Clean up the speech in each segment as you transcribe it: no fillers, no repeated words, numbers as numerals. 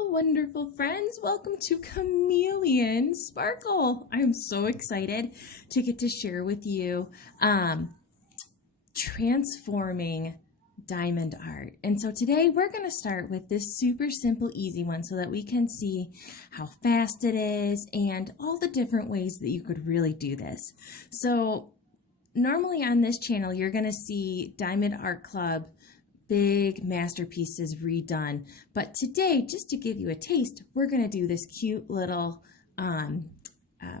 Hello, wonderful friends. Welcome to Chameleon Sparkle. I'm so excited to get to share with you transforming diamond art. And so today we're going to start with this super simple, easy one so that we can see how fast it is and all the different ways that you could really do this. So normally on this channel, you're going to see Diamond Art Club big masterpieces redone. But today, just to give you a taste, we're going to do this cute little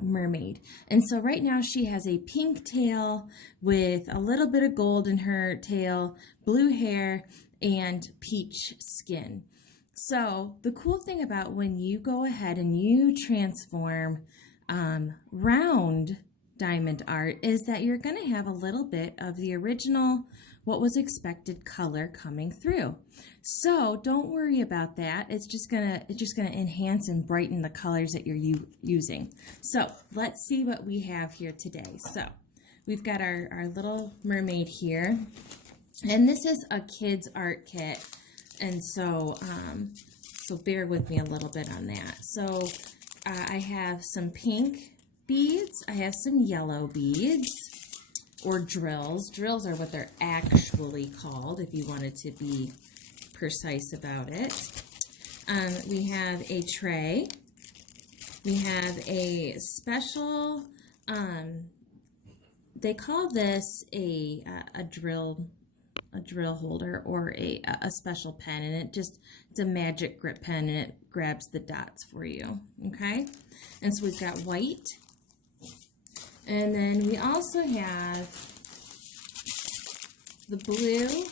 mermaid. And so right now she has a pink tail with a little bit of gold in her tail, blue hair, and peach skin. So the cool thing about when you go ahead and you transform round diamond art is that you're going to have a little bit of the original what was expected color coming through. So don't worry about that. It's just gonna enhance and brighten the colors that you're using. So let's see what we have here today. So we've got our little mermaid here, and this is a kid's art kit, and so so bear with me a little bit on that. So I have some pink beads, I have some yellow beads, or drills. Drills are what they're actually called, if you wanted to be precise about it. We have a tray. We have a special, they call this a drill holder, or a special pen, and it's a magic grip pen, and it grabs the dots for you, okay? And so we've got white. And then we also have the blue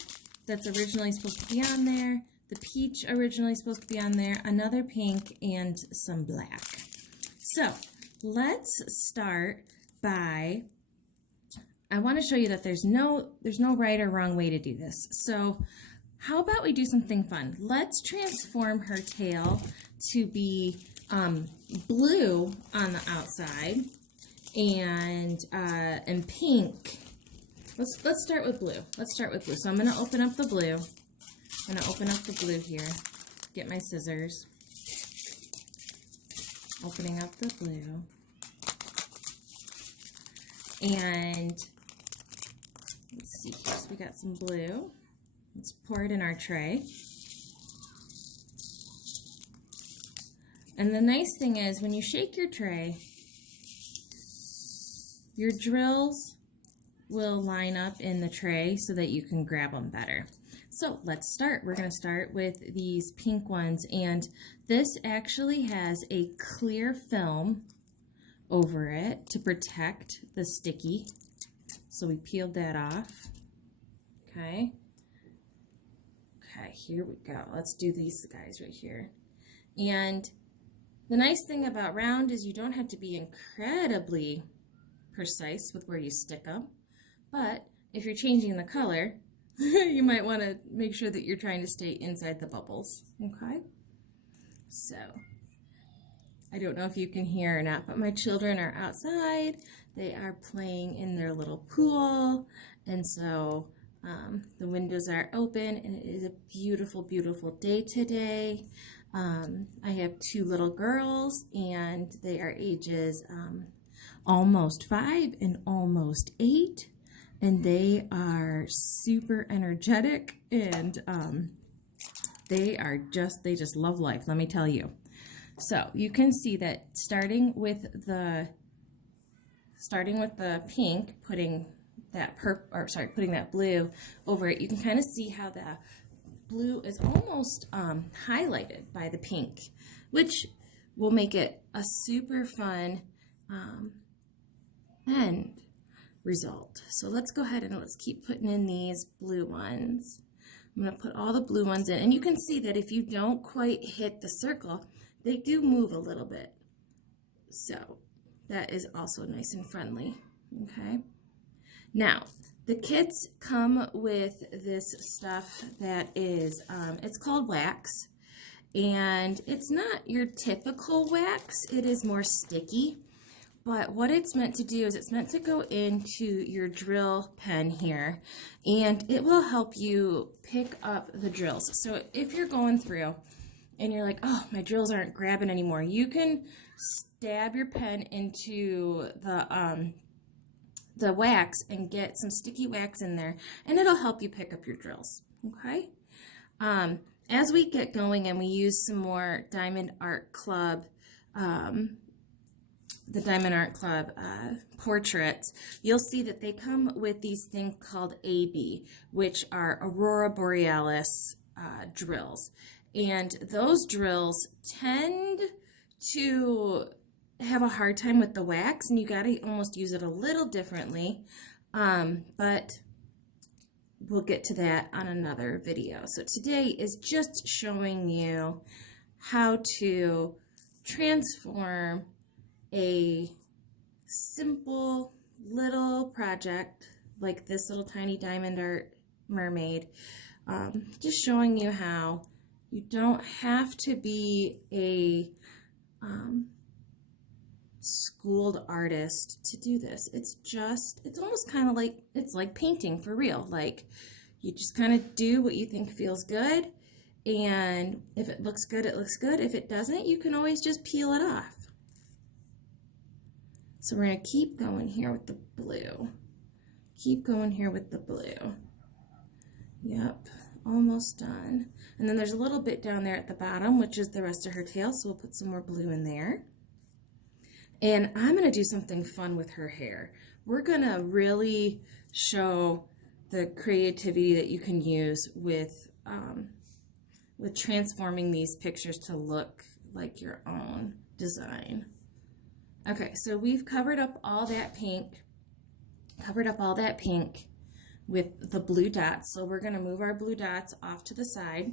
that's originally supposed to be on there, the peach originally supposed to be on there, another pink, and some black. So let's start by, I want to show you that there's no right or wrong way to do this. So how about we do something fun? Let's transform her tail to be blue on the outside, and pink. Let's start with blue. Let's start with blue. So I'm going to open up the blue. I'm going to open up the blue here. Get my scissors. Opening up the blue. And let's see here. So we got some blue. Let's pour it in our tray. And the nice thing is when you shake your tray, your drills will line up in the tray so that you can grab them better. So let's start. We're going to start with these pink ones, and this actually has a clear film over it to protect the sticky. So we peeled that off. Okay. Okay, here we go. Let's do these guys right here. And the nice thing about round is you don't have to be incredibly precise with where you stick them, but if you're changing the color, you might want to make sure that you're trying to stay inside the bubbles. Okay, so I don't know if you can hear or not, but my children are outside. They are playing in their little pool, and so the windows are open, and it is a beautiful, beautiful day today. I have two little girls, and they are ages almost 5 and almost 8, and they are super energetic, and they just love life, let me tell you. So you can see that starting with the pink, putting that blue over it, you can kind of see how the blue is almost highlighted by the pink, which will make it a super fun end result. So let's go ahead and let's keep putting in these blue ones. I'm going to put all the blue ones in, and you can see that if you don't quite hit the circle, they do move a little bit. So that is also nice and friendly. Okay. Now the kits come with this stuff that is, it's called wax, and it's not your typical wax. It is more sticky. But what it's meant to do is it's meant to go into your drill pen here, and it will help you pick up the drills. So if you're going through and you're like, oh, my drills aren't grabbing anymore, you can stab your pen into the wax and get some sticky wax in there, and it'll help you pick up your drills, okay? As we get going and we use some more Diamond Art Club, the Diamond Art Club portraits, you'll see that they come with these things called AB, which are Aurora Borealis drills. And those drills tend to have a hard time with the wax, and you got to almost use it a little differently, but we'll get to that on another video. So today is just showing you how to transform a simple little project like this little tiny diamond art mermaid. Just showing you how you don't have to be a schooled artist to do this. It's almost kind of like, it's like painting for real. Like, you just kind of do what you think feels good, and if it looks good, it looks good. If it doesn't, you can always just peel it off. So we're going to keep going here with the blue. Keep going here with the blue. Yep, almost done. And then there's a little bit down there at the bottom, which is the rest of her tail, so we'll put some more blue in there. And I'm going to do something fun with her hair. We're going to really show the creativity that you can use with transforming these pictures to look like your own design. Okay, so we've covered up all that pink, with the blue dots. So we're going to move our blue dots off to the side.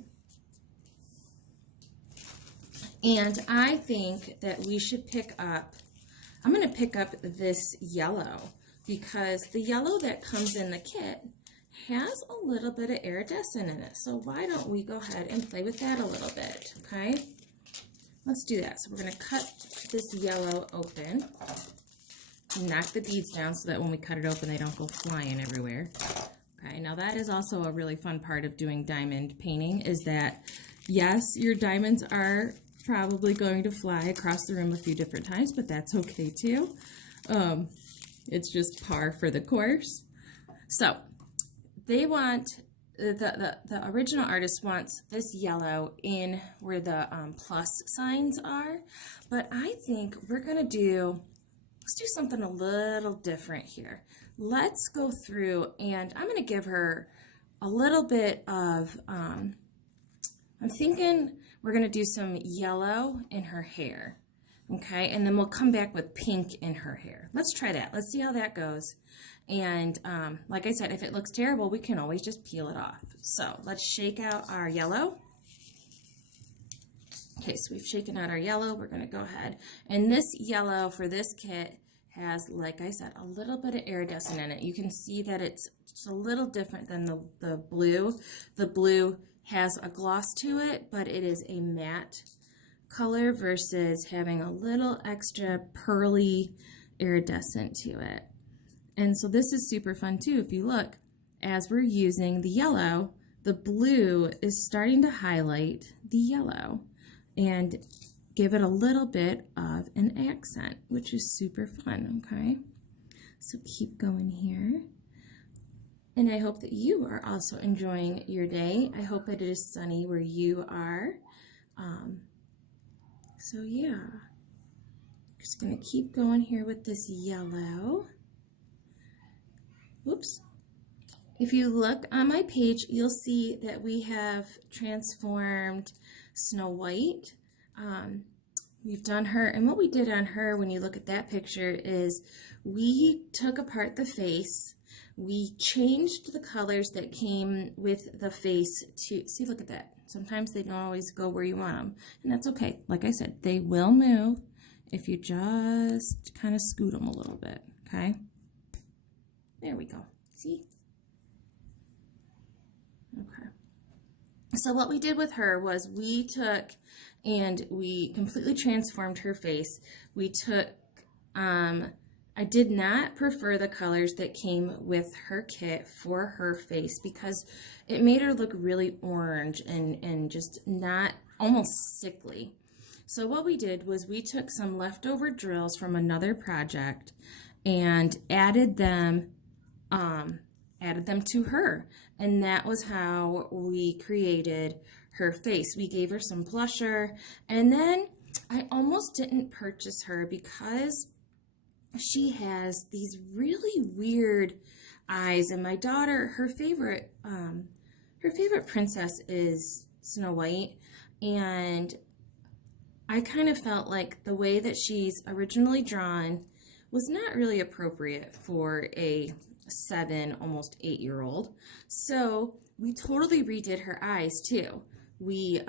And I think that we should I'm going to pick up this yellow, because the yellow that comes in the kit has a little bit of iridescent in it. So why don't we go ahead and play with that a little bit, okay? Let's do that. So we're going to cut this yellow open, knock the beads down so that when we cut it open, they don't go flying everywhere. Okay, now that is also a really fun part of doing diamond painting, is that, yes, your diamonds are probably going to fly across the room a few different times, but that's okay too. It's just par for the course. So they want, the original artist wants this yellow in where the plus signs are, but I think we're going to let's do something a little different here. Let's go through, and I'm going to give her a little bit of, I'm thinking we're going to do some yellow in her hair, okay? And then we'll come back with pink in her hair. Let's try that. Let's see how that goes. And like I said, if it looks terrible, we can always just peel it off. So let's shake out our yellow. Okay, so we've shaken out our yellow. We're going to go ahead. And this yellow for this kit has, like I said, a little bit of iridescent in it. You can see that it's just a little different than the blue. The blue has a gloss to it, but it is a matte color versus having a little extra pearly iridescent to it. And so this is super fun too. If you look, as we're using the yellow, the blue is starting to highlight the yellow and give it a little bit of an accent, which is super fun, okay? So keep going here. And I hope that you are also enjoying your day. I hope that it is sunny where you are. So yeah, just gonna keep going here with this yellow. Whoops. If you look on my page, you'll see that we have transformed Snow White. We've done her, and what we did on her, when you look at that picture, is we took apart the face. We changed the colors that came with the face to, see, look at that. Sometimes they don't always go where you want them, and that's okay. Like I said, they will move if you just kind of scoot them a little bit, okay? There we go. See? Okay. So what we did with her was we took and we completely transformed her face. We took, I did not prefer the colors that came with her kit for her face because it made her look really orange and just not almost sickly. So what we did was we took some leftover drills from another project and added them to her. And that was how we created her face. We gave her some blusher, and then I almost didn't purchase her because she has these really weird eyes. And my daughter, her favorite princess is Snow White, and I kind of felt like the way that she's originally drawn was not really appropriate for a 7, almost 8-year-old. So we totally redid her eyes too. We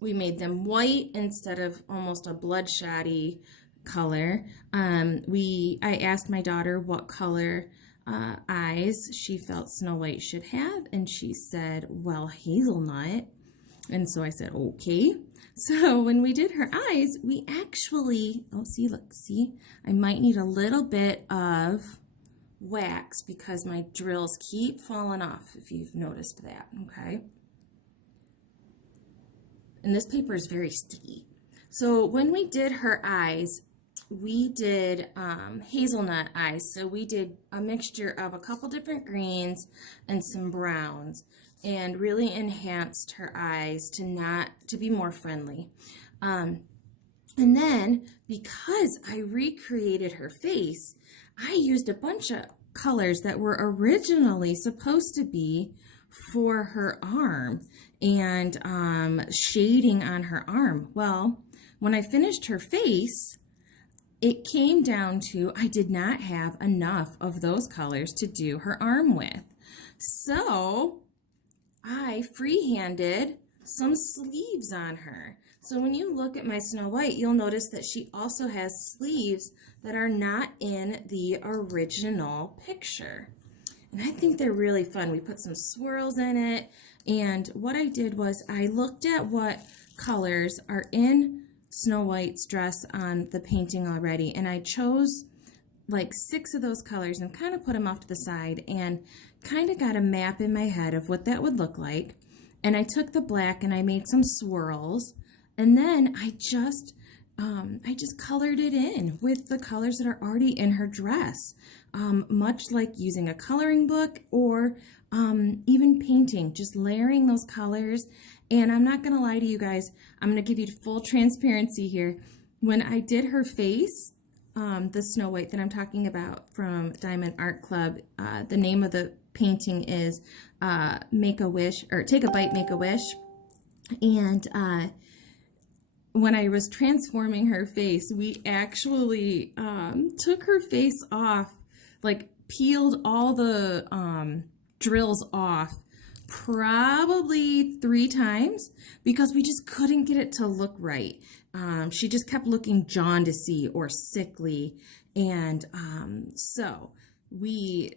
made them white instead of almost a bloodshotty color. I asked my daughter what color eyes she felt Snow White should have, and she said, well, hazelnut. And so I said, okay. So when we did her eyes, we actually, oh, see, I might need a little bit of wax because my drills keep falling off, if you've noticed that, okay? And this paper is very sticky. So when we did her eyes, we did hazelnut eyes. So we did a mixture of a couple different greens and some browns, and really enhanced her eyes to be more friendly. And then because I recreated her face, I used a bunch of colors that were originally supposed to be for her arm and shading on her arm. Well, when I finished her face, it came down to I did not have enough of those colors to do her arm with. So I freehanded some sleeves on her. So when you look at my Snow White, you'll notice that she also has sleeves that are not in the original picture. And I think they're really fun. We put some swirls in it. And what I did was I looked at what colors are in Snow White's dress on the painting already. And I chose like 6 of those colors and kind of put them off to the side and kind of got a map in my head of what that would look like. And I took the black and I made some swirls, and then I just colored it in with the colors that are already in her dress, much like using a coloring book or even painting, just layering those colors. And I'm not gonna lie to you guys, I'm gonna give you full transparency here. When I did her face, the Snow White that I'm talking about from Diamond Art Club, the name of the painting is Make a Wish, or Take a Bite, Make a Wish. And when I was transforming her face, we actually took her face off, like peeled all the drills off probably 3 times because we just couldn't get it to look right. She just kept looking jaundicey or sickly, and so we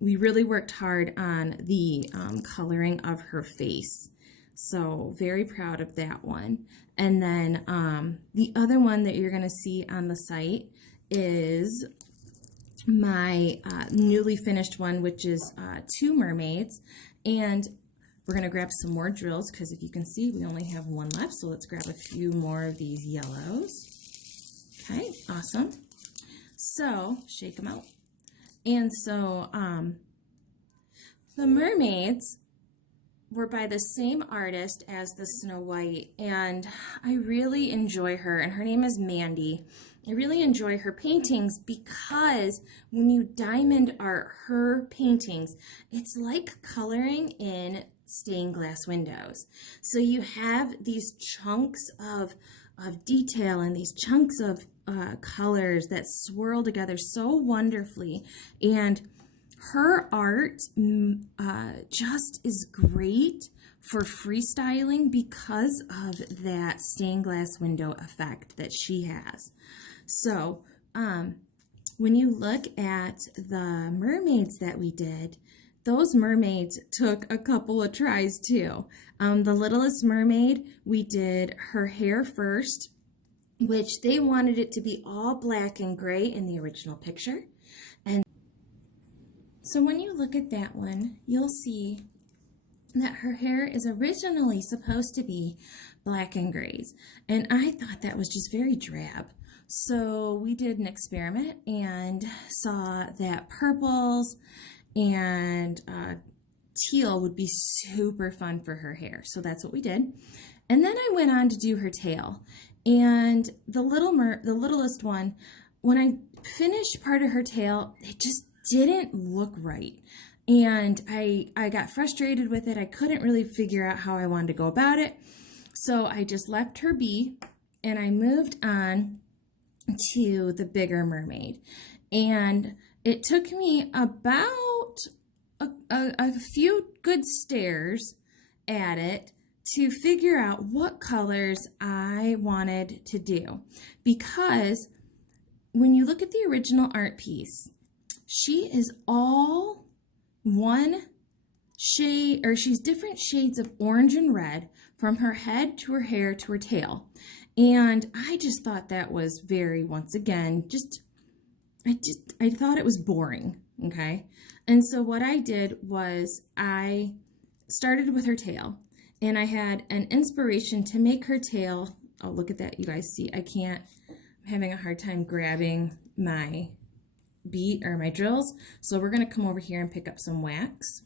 really worked hard on the coloring of her face. So very proud of that one. And then the other one that you're going to see on the site is my newly finished one, which is 2 mermaids. And we're going to grab some more drills because if you can see, we only have 1 left. So let's grab a few more of these yellows. Okay, awesome. So shake them out. And so the mermaids were by the same artist as the Snow White, and I really enjoy her, and her name is Mandy. I really enjoy her paintings because when you diamond art her paintings, it's like coloring in stained glass windows. So you have these chunks of detail and these chunks of colors that swirl together so wonderfully, and her art just is great for freestyling because of that stained glass window effect that she has. So when you look at the mermaids that we did, those mermaids took a couple of tries too. The Littlest Mermaid, we did her hair first, which they wanted it to be all black and gray in the original picture. And so when you look at that one, you'll see that her hair is originally supposed to be black and grays. And I thought that was just very drab. So we did an experiment and saw that purples and teal would be super fun for her hair. So that's what we did. And then I went on to do her tail. And the littlest one, when I finished part of her tail, it just didn't look right. And I got frustrated with it. I couldn't really figure out how I wanted to go about it. So I just left her be and I moved on to the bigger mermaid. And it took me about a few good stares at it to figure out what colors I wanted to do. Because when you look at the original art piece, she is all one shade, or she's different shades of orange and red from her head to her hair to her tail. And I just thought that was very, once again, I thought it was boring, okay? And so what I did was I started with her tail, and I had an inspiration to make her tail. Oh, look at that, you guys see, I'm having a hard time grabbing my bead or my drills. So we're gonna come over here and pick up some wax.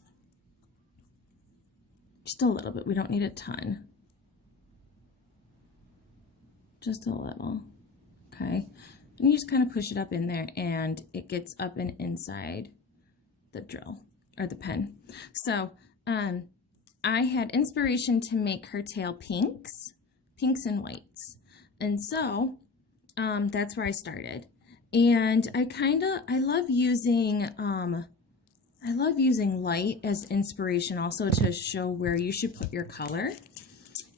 Just a little bit, we don't need a ton. Just a little, okay? And you just kind of push it up in there and it gets up and inside the drill or the pen. So I had inspiration to make her tail pinks and whites. And so that's where I started. And I love using light as inspiration also to show where you should put your color,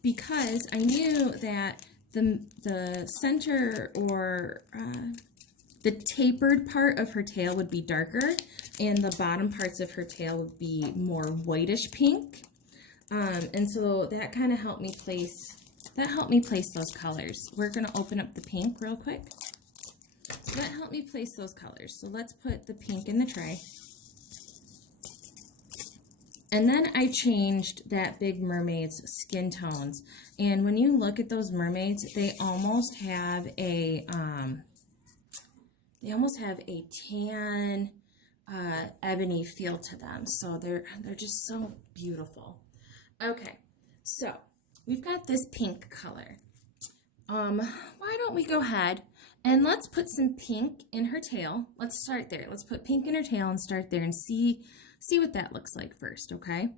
because I knew that the center or the tapered part of her tail would be darker and the bottom parts of her tail would be more whitish pink. And so that kind of helped me place those colors. We're going to open up the pink real quick. So that helped me place those colors. So let's put the pink in the tray. And then I changed that big mermaid's skin tones. And when you look at those mermaids, they almost have a tan, ebony feel to them. So they're just so beautiful. Okay, so we've got this pink color. Why don't we go ahead and let's put some pink in her tail. Let's start there. Let's put pink in her tail and start there and see what that looks like first, okay?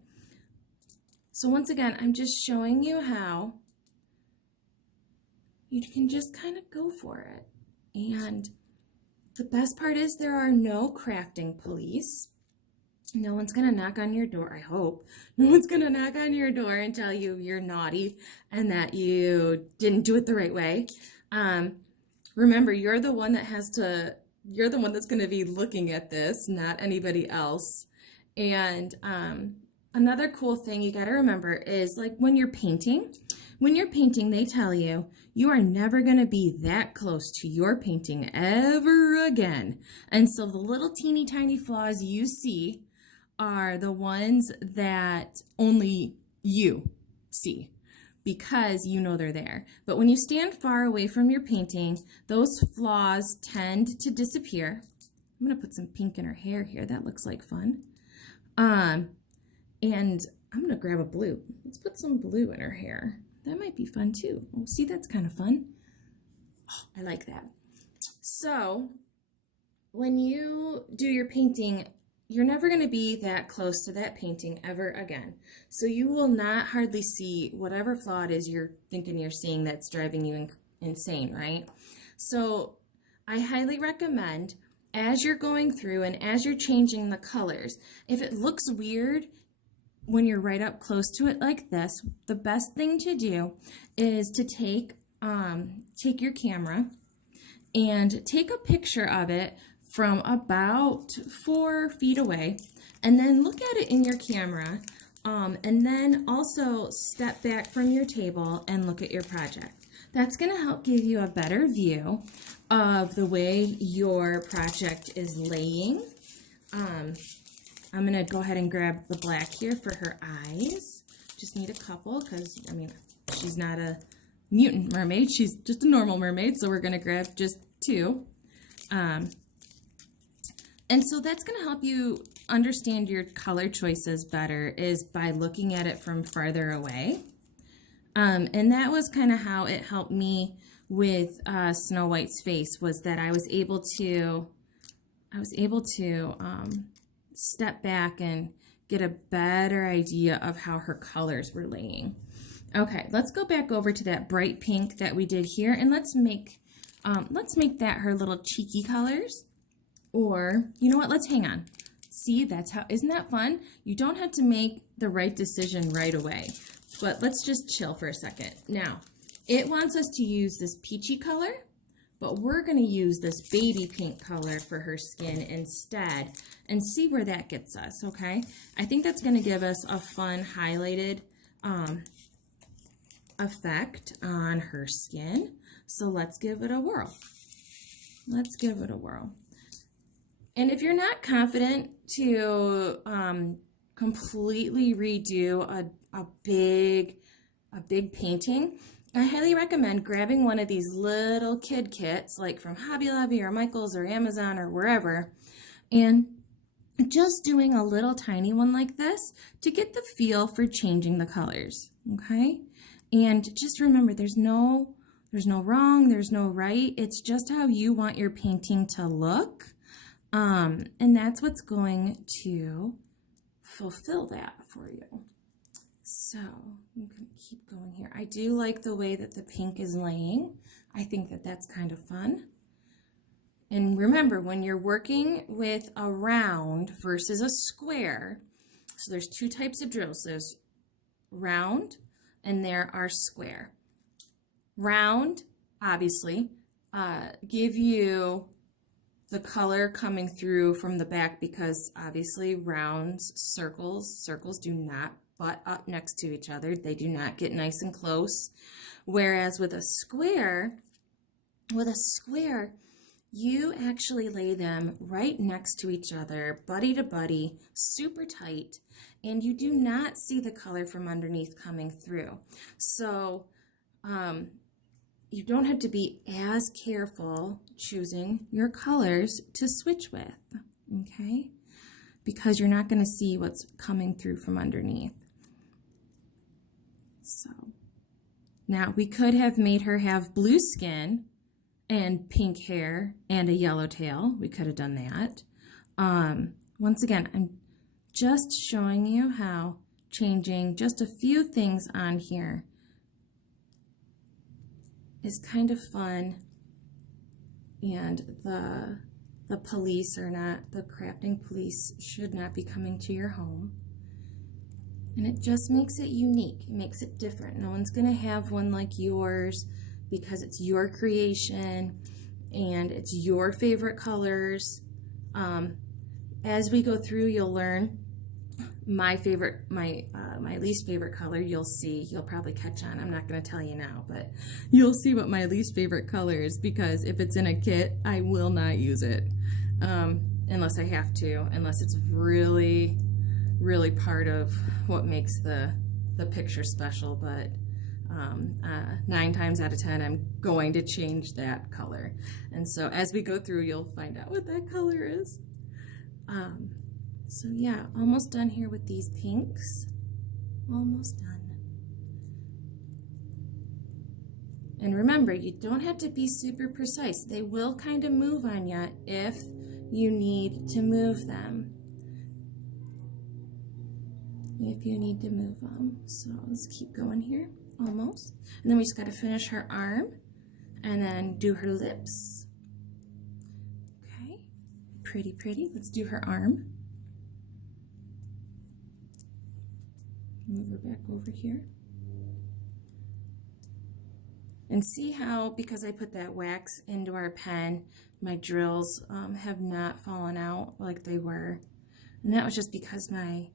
So once again, I'm just showing you how you can just kind of go for it. And the best part is there are no crafting police. No one's going to knock on your door, I hope. No one's going to knock on your door and tell you you're naughty and that you didn't do it the right way. Remember, you're the one that's going to be looking at this, not anybody else. And another cool thing you got to remember is, like, when you're painting, they tell you you are never going to be that close to your painting ever again. And so the little teeny tiny flaws you see are the ones that only you see, because you know they're there. But when you stand far away from your painting, those flaws tend to disappear. I'm going to put some pink in her hair here. That looks like fun. And I'm going to grab a blue. Let's put some blue in her hair. That might be fun too. Oh, see, that's kind of fun. Oh, I like that. So when you do your painting, you're never going to be that close to that painting ever again. So you will not hardly see whatever flaw it is you're thinking you're seeing that's driving you insane, right? So I highly recommend, as you're going through and as you're changing the colors, if it looks weird when you're right up close to it like this, the best thing to do is to take your camera and take a picture of it from about 4 feet away, and then look at it in your camera, and then also step back from your table and look at your project. That's going to help give you a better view of the way your project is laying. I'm going to go ahead and grab the black here for her eyes. Just need a couple because, I mean, she's not a mutant mermaid. She's just a normal mermaid, so we're going to grab just 2. And so that's going to help you understand your color choices better is by looking at it from farther away. And that was kind of how it helped me with Snow White's face, was that I was able to step back and get a better idea of how her colors were laying. Okay, let's go back over to that bright pink that we did here, and let's make that her little cheeky colors. Or, you know what, let's hang on. See, that's how, isn't that fun? You don't have to make the right decision right away, but let's just chill for a second. Now, it wants us to use this peachy color, but we're going to use this baby pink color for her skin instead and see where that gets us, okay? I think that's going to give us a fun highlighted effect on her skin. So let's give it a whirl. Let's give it a whirl. And if you're not confident to completely redo a big painting, I highly recommend grabbing one of these little kid kits, like from Hobby Lobby or Michael's or Amazon or wherever, and just doing a little tiny one like this to get the feel for changing the colors, okay? And just remember, there's no wrong, there's no right. It's just how you want your painting to look. And that's what's going to fulfill that for you. So you can keep going here. I do like the way that the pink is laying. I think that that's kind of fun. And remember, when you're working with a round versus a square, so there's 2 types of drills. There's round and there are square. Round, obviously, give you the color coming through from the back because obviously circles do not butt up next to each other. They do not get nice and close. Whereas with a square, you actually lay them right next to each other, buddy to buddy, super tight, and you do not see the color from underneath coming through. So you don't have to be as careful choosing your colors to switch with, okay? Because you're not going to see what's coming through from underneath. So now we could have made her have blue skin and pink hair and a yellow tail. We could have done that. Once again, I'm just showing you how changing just a few things on here is kind of fun, and the police are not, the crafting police should not be coming to your home. And it just makes it unique. It makes it different. No one's gonna have one like yours because it's your creation and it's your favorite colors. As we go through, you'll learn my least favorite color. You'll probably catch on. I'm not going to tell you now, but you'll see what my least favorite color is, because if it's in a kit, I will not use it unless I have to, unless it's really, really part of what makes the picture special. But 9 times out of 10, I'm going to change that color. And so as we go through, you'll find out what that color is. So yeah, almost done here with these pinks. Almost done. And remember, you don't have to be super precise. They will kind of move on you if you need to move them. If you need to move them. So let's keep going here. Almost. And then we just got to finish her arm and then do her lips. Okay. Pretty, pretty. Let's do her arm. Move her back over here. And see how, because I put that wax into our pen, my drills have not fallen out like they were. And that was just because my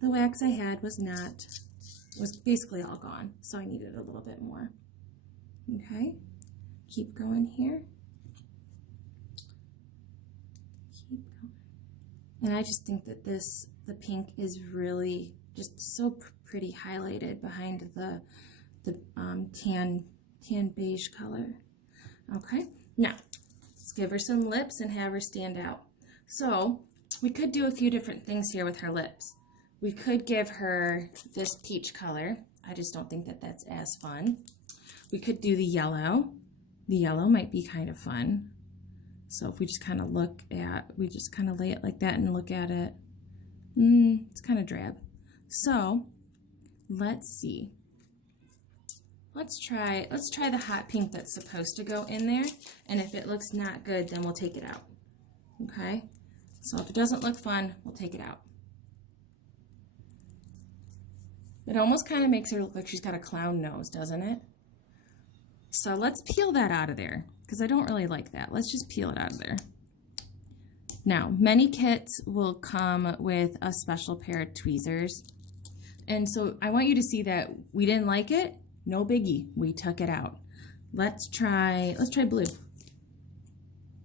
the wax I had was basically all gone, so I needed a little bit more. Okay, keep going here. Keep going. And I just think that the pink is really just so pretty highlighted behind the tan beige color. Okay, now let's give her some lips and have her stand out. So we could do a few different things here with her lips. We could give her this peach color. I just don't think that that's as fun. We could do the yellow. The yellow might be kind of fun. So if we just kind of we just kind of lay it like that and look at it, it's kind of drab. So let's see. Let's try the hot pink that's supposed to go in there, and if it looks not good, then we'll take it out. Okay? So if it doesn't look fun, we'll take it out. It almost kind of makes her look like she's got a clown nose, doesn't it? So let's peel that out of there, because I don't really like that. Let's just peel it out of there. Now, many kits will come with a special pair of tweezers. And so I want you to see that we didn't like it. No biggie. We took it out. Let's try blue.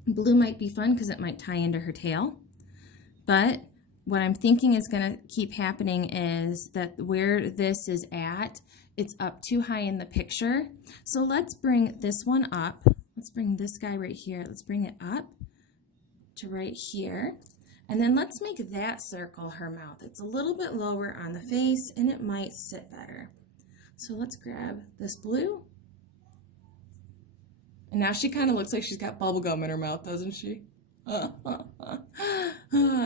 Blue might be fun because it might tie into her tail. But what I'm thinking is going to keep happening is that where this is at, it's up too high in the picture. So let's bring this one up. Let's bring this guy right here. Let's bring it up to right here. And then let's make that circle her mouth. It's a little bit lower on the face and it might sit better. So let's grab this blue. And now she kind of looks like she's got bubble gum in her mouth, doesn't she?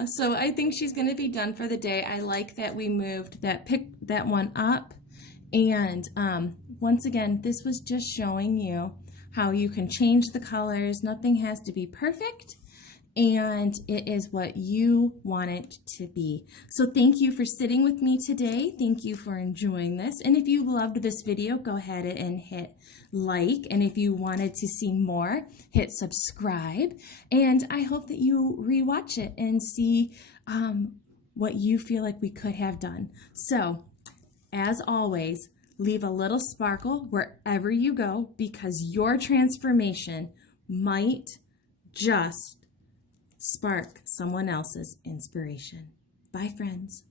So I think she's going to be done for the day. I like that we moved that one up. And once again, this was just showing you how you can change the colors. Nothing has to be perfect. And it is what you want it to be. So thank you for sitting with me today. Thank you for enjoying this. And if you loved this video, go ahead and hit like. And if you wanted to see more, hit subscribe. And I hope that you rewatch it and see what you feel like we could have done. So as always, leave a little sparkle wherever you go, because your transformation might just spark someone else's inspiration. Bye, friends.